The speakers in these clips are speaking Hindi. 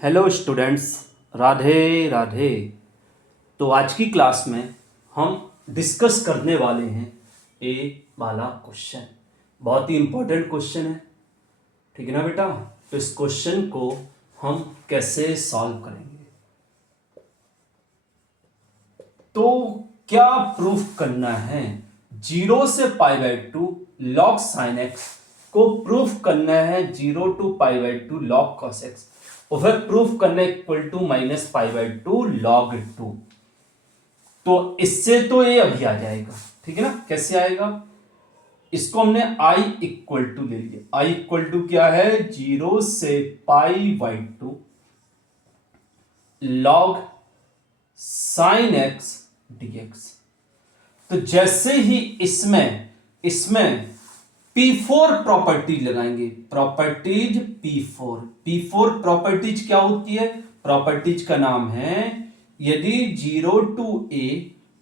Hello students, Radhe Radhe. तो आज की क्लास में हम डिस्कस करने वाले हैं ए वाला क्वेश्चन। बहुत ही इम्पोर्टेंट क्वेश्चन है, ठीक है ना बेटा। तो इस क्वेश्चन को हम कैसे सॉल्व करेंगे, तो क्या प्रूफ करना है। 0 से π/2 log sin x को प्रूफ करना है 0 to π/2 log cos x, और फिर प्रूफ करना इक्वल टू -π/2 log 2। तो इससे तो ये अभी आ जाएगा, ठीक है ना। कैसे आएगा, इसको हमने i इक्वल टू ले लिया। i इक्वल टू क्या है, 0 से π/2 log sin x dx। तो जैसे ही इसमें P4 प्रॉपर्टीज लगाएंगे, प्रॉपर्टीज P4 प्रॉपर्टीज क्या होती है, प्रॉपर्टीज का नाम है यदि 0 to a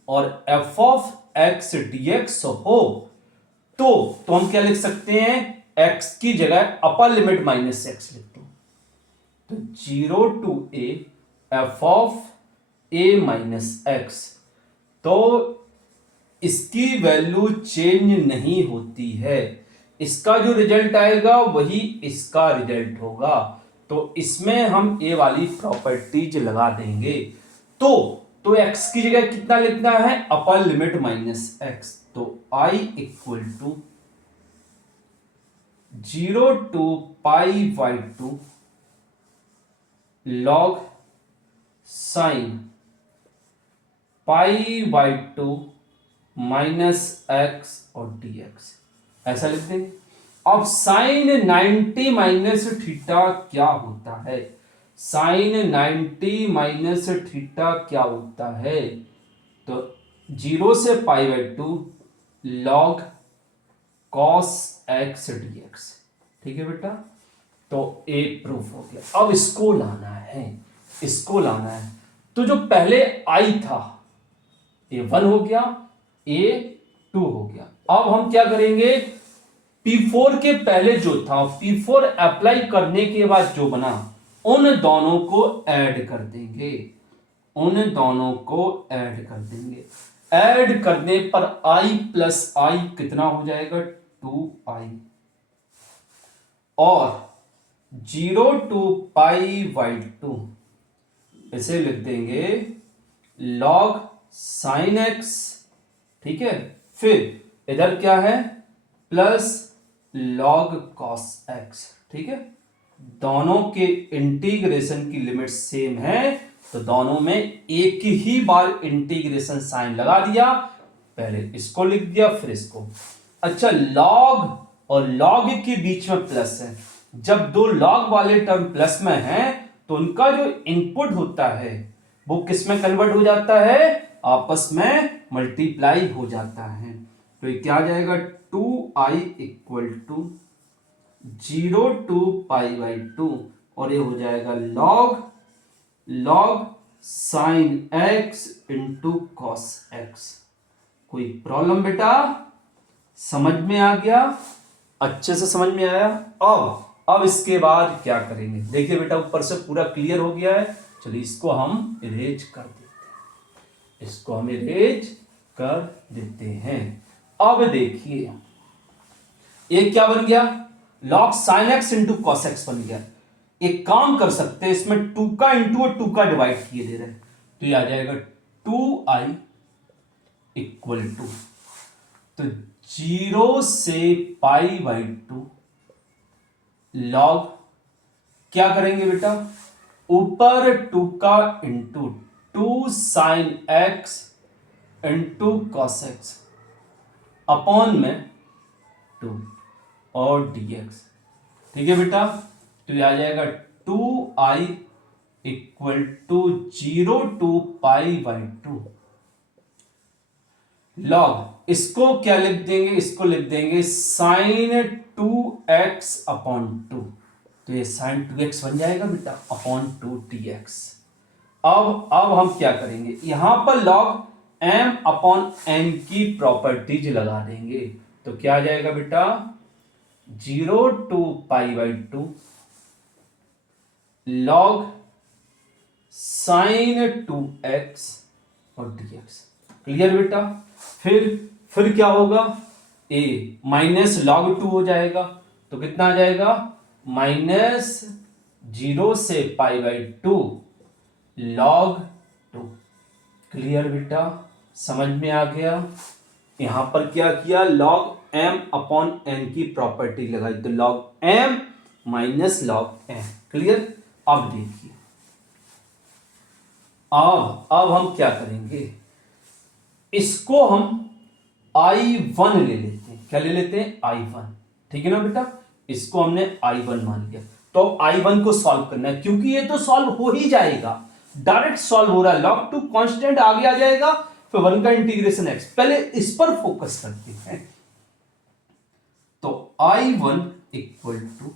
और f of x dx हो तो हम क्या लिख सकते हैं, x की जगह अपर लिमिट -x लिख दो। तो 0 to a f of a minus x, तो इसकी वैल्यू चेंज नहीं होती है। इसका जो रिजल्ट आएगा वही इसका रिजल्ट होगा। तो इसमें हम ए वाली प्रॉपर्टीज लगा देंगे। तो x की जगह कितना लिखना है, अपर लिमिट -x। तो i equal to 0 to π/2 log sin π/2 -x और dx, ऐसा लिख देंगे। अब साइन 90 माइनस थीटा क्या होता है, साइन 90 माइनस थीटा क्या होता है, तो 0 से π/2 log cos x dx, ठीक है बेटा। तो ए प्रूफ हो गया। अब इसको लाना है, तो जो पहले आई था A1 हो गया, A2 हो गया। अब हम क्या करेंगे, P4 के पहले जो था, P4 अप्लाई करने के बाद जो बना, उन दोनों को ऐड कर देंगे, ऐड करने पर i प्लस i कितना हो जाएगा, 2i, और 0 to π/2 इसे लिख देंगे log sin x, ठीक है। फिर इधर क्या है, प्लस log cos x, ठीक है। दोनों के इंटीग्रेशन की लिमिट सेम है, तो दोनों में एक ही बार इंटीग्रेशन साइन लगा दिया। पहले इसको लिख दिया, फिर इसको। अच्छा, log और log के बीच में प्लस है। जब दो log वाले टर्म प्लस में हैं तो उनका जो इनपुट होता है वो किस में कन्वर्ट हो जाता है, आपस में मल्टीप्लाई हो जाता है। तो ये क्या आ जाएगा, 2i इक्वल टू 0 to π/2, और ये हो जाएगा log sin x into cos x। कोई प्रॉब्लम बेटा, समझ में आ गया, अच्छे से समझ में आया। अब इसके बाद क्या करेंगे, देखिए बेटा ऊपर से पूरा क्लियर हो गया है। चलिए इसको हम इरेज कर देते हैं, अब देखिए ये क्या बन गया, log sin x into cos x बन गया। एक काम कर सकते हैं, इसमें 2 का इंटू और 2 का डिवाइड किए दे रहे हैं, तो ये आ जाएगा 2i इक्वल टू, तो 0 से π/2 log क्या करेंगे बेटा, ऊपर 2 का into 2 sin x into cos x upon में 2 और dx, ठीक है बेटा। तो ये आ जाएगा 2i equal to 0 to π/2 log, इसको क्या लिख देंगे, इसको लिख देंगे sin 2x अपॉन 2। तो ये sin 2x बन जाएगा बेटा, अपॉन 2 dx। अब हम क्या करेंगे, यहां पर log m अपॉन n की प्रॉपर्टीज लगा देंगे। तो क्या आ जाएगा बेटा, 0 to π/2 log साइन 2x और dx। क्लियर बेटा? फिर क्या होगा, a माइनस लॉग 2 हो जाएगा, तो कितना आ जाएगा, माइनस 0 से पाई बाई 2 लॉग 2। क्लियर बेटा? समझ में आ गया? यहां पर क्या किया, लॉग m अपॉन n की प्रॉपर्टी लगाई, तो log m minus log n। Clear? अब देखिए, अब हम क्या करेंगे, इसको हम I1 ले लेते हैं। क्या ले लेते हैं, I1। ठीक है ना बेटा? इसको हमने I1 मान लिया, तो I1 को सॉल्व करना है, क्योंकि ये तो सॉल्व हो ही जाएगा, डायरेक्ट सॉल्व हो रहा है। log 2 कांस्टेंट आगे आ जाएगा, फिर 1 का इंटीग्रेशन x। पहले इस पर फोकस करते हैं। तो I1 equal to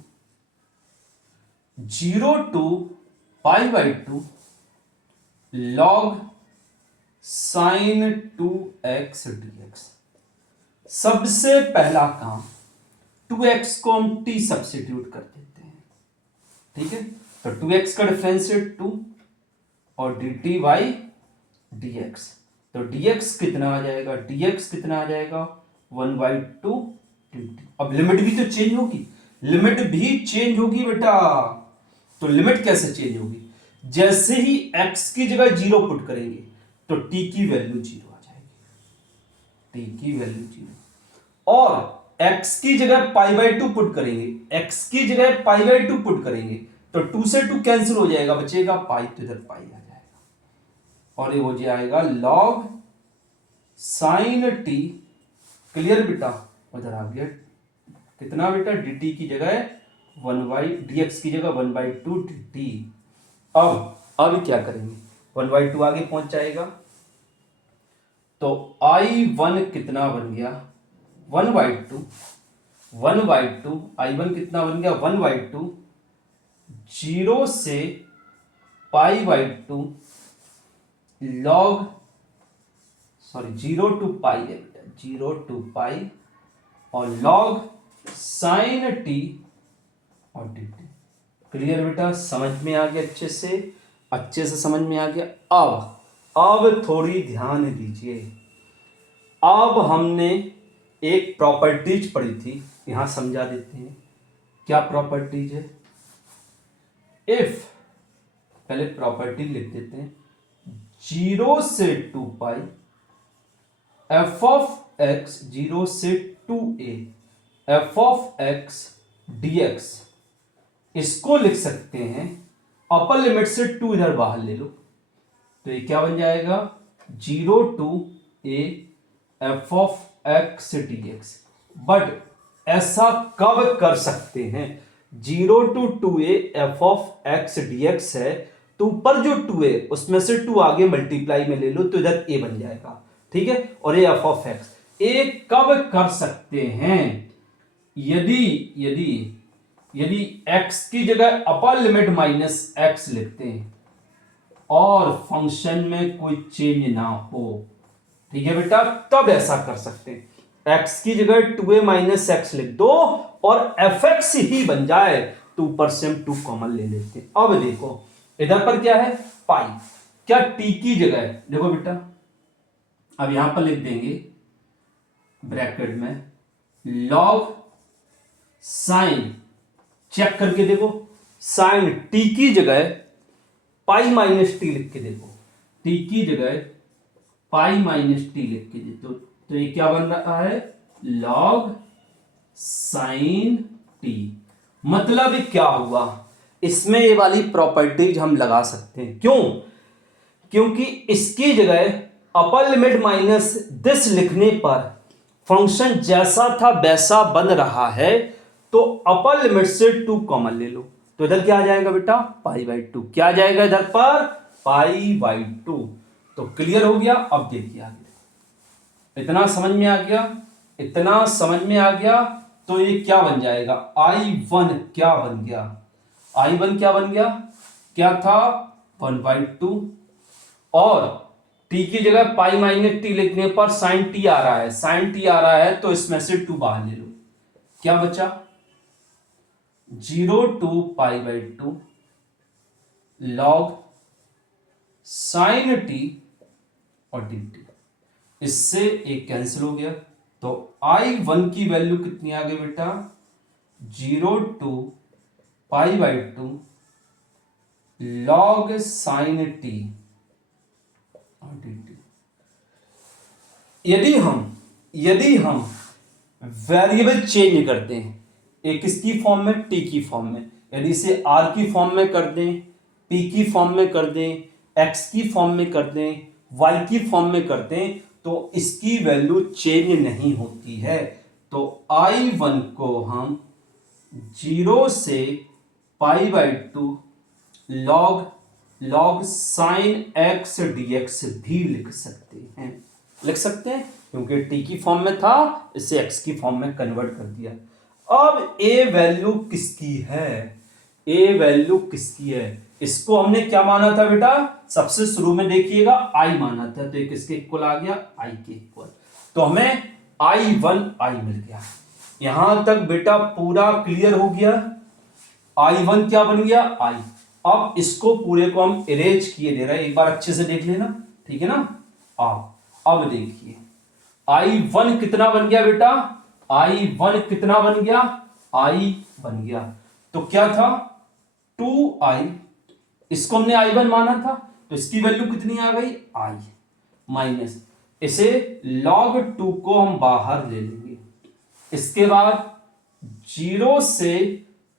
0 to pi by 2 log sine 2x dx। सबसे पहला काम, 2x को हम t सब्स्टिट्यूट कर देते हैं। ठीक है, तो 2x का डिफरेंशिएट 2 और dt बाई dx, तो dx कितना आ जाएगा, dx कितना आ जाएगा, 1/2 dt। अब लिमिट भी तो चेंज होगी, लिमिट भी चेंज होगी बेटा। तो लिमिट कैसे चेंज होगी, जैसे ही x की जगह 0 पुट करेंगे तो t की वैल्यू 0 आ जाएगी, t की वैल्यू 0। और x की जगह पाई बाई 2 पुट करेंगे, x की जगह पाई बाई 2 पुट करेंगे तो 2 से 2 कैंसिल हो जाएगा, बचेगा पाई, तो इधर पाई आ जाएगा, और ये हो जाएगा लॉग साइन टी। क्लियर बेटा? उधर आ गया कितना बेटा, dt की जगह 1/dx की जगह 1/2 dt। अब क्या करेंगे, 1/2 आगे पहुंच जाएगा, तो I1 कितना बन गया, 1/2 I1 कितना बन गया, 1/2 0 से pi by 2 log, sorry 0 to pi है बेटा, 0 टू पाई और लॉग साइन टी और डी टी। क्लियर बेटा? समझ में आ गया? अच्छे से समझ में आ गया। अब थोड़ी ध्यान दीजिए, अब हमने एक प्रॉपर्टीज पढ़ी थी, यहां समझा देते हैं। क्या प्रॉपर्टीज है, इफ, पहले प्रॉपर्टी लिख देते हैं, 0 से 2 पाई एफ ऑफ एक्स, 0 से 2a F of X dx। इसको लिख सकते हैं, अपर लिमिट से 2 इधर बाहर ले लो, तो ये क्या बन जाएगा, 0 to a F of X dx। But ऐसा कब कर सकते हैं, 0 to 2a F of X dx है, तो ऊपर जो 2 है उसमें से 2 आगे मल्टीप्लाई में ले लो, तो इधर a बन जाएगा। ठीक है, और ये एफ ऑफ एक्स। ए कब कर सकते हैं, यदि x की जगह अपर लिमिट माइनस x लिखते हैं और फंक्शन में कोई चेंज ना हो। ठीक है बेटा, तब ऐसा कर सकते हैं, x की जगह 2a माइनस एक्स लिख दो और fx ही बन जाए, तो ऊपर से हम 2 कॉमन ले लेते हैं। अब देखो इधर पर क्या है, पाई, क्या t की जगह है, देखो बेटा अब यहां पर लिख देंगे ब्रैकेट में लॉग साइन, चेक करके देखो, साइन टी की जगह पाई माइनस टी लिख के देखो, टी की जगह पाई माइनस टी लिख के देखो, तो ये क्या बन रहा है, लॉग साइन टी। मतलब क्या हुआ, इसमें ये वाली प्रॉपर्टीज हम लगा सकते हैं, क्योंकि इसकी जगह अपर लिमिट माइनस दिस लिखने पर फंक्शन जैसा था वैसा बन रहा है, तो अपर लिमिट से 2 कॉमन ले लो, तो इधर क्या आ जाएगा बेटा, पाई बाई 2। क्या आ जाएगा इधर पर, पाई बाई 2। तो क्लियर हो गया? अब देखिए आगे, इतना समझ में आ गया, इतना समझ में आ गया, तो ये क्या बन जाएगा, I1 क्या बन गया, I1 क्या बन गया, क्या था 1/2 और t की जगह पाई माइनस टी लिखने पर साइन टी आ रहा है, साइन टी आ रहा है, तो इसमें से 2 बाहर ले लो, क्या बचा, 0 to pi by 2 log sine T और डी टी, इससे एक कैंसिल हो गया। तो I1 की वैल्यू कितनी आ गई बेटा, 0 टू π/2 log साइन टी और डी टी। यदि हम वेरिएबल चेंज करते हैं, एक किसकी फॉर्म में, टी की फॉर्म में, यदि इसे आर की फॉर्म में कर दें, पी की फॉर्म में कर दें, एक्स की फॉर्म में कर दें, वाई की फॉर्म में कर दें, तो इसकी वैल्यू चेंज नहीं होती है। तो I1 को हम 0 से π/2 log साइन एक्स dx भी लिख सकते हैं क्योंकि टी की फॉर्म में था, इसे एक्स की फॉर्म में कन्वर्ट कर दिया। अब ए वैल्यू किसकी है, इसको हमने क्या माना था बेटा, सबसे शुरू में देखिएगा आई माना था, तो ये किसके इक्वल आ गया, आई के इक्वल। तो हमें I1 मिल गया। यहां तक बेटा पूरा क्लियर हो गया। I1 क्या बन गया, आई। अब इसको पूरे को हम इरेज किए दे रहे हैं, एक बार अच्छे से देख लेना, ठीक है ना। अब देखिए I1 कितना बन गया बेटा, I1 कितना बन गया, I बन गया। तो क्या था 2I, इसको हमने I1 माना था, तो इसकी वैल्यू कितनी आ गई, I माइनस, इसे log 2 को हम बाहर ले लेंगे। इसके बाद 0 से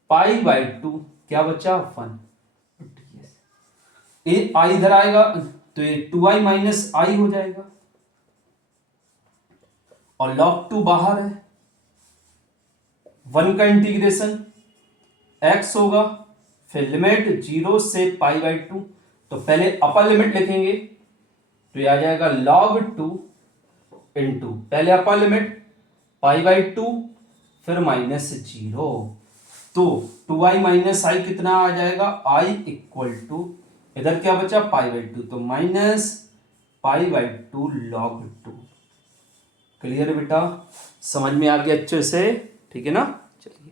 π/2 क्या बचा, 1। ये I इधर आएगा तो ये 2I माइनस I हो जाएगा, और log 2 बाहर है, 1 का इंटीग्रेशन x होगा, फिर लिमिट 0 से π/2, तो पहले अपर लिमिट लिखेंगे, तो ये आ जाएगा log 2 इंटू पहले अपर लिमिट π/2 फिर -0, तो 2I माइनस आई कितना आ जाएगा, I इक्वल टू इधर क्या बचा π/2, तो -π/2 log 2। क्लियर बेटा, समझ में आ गया अच्छे से, ठीक है ना। चलिए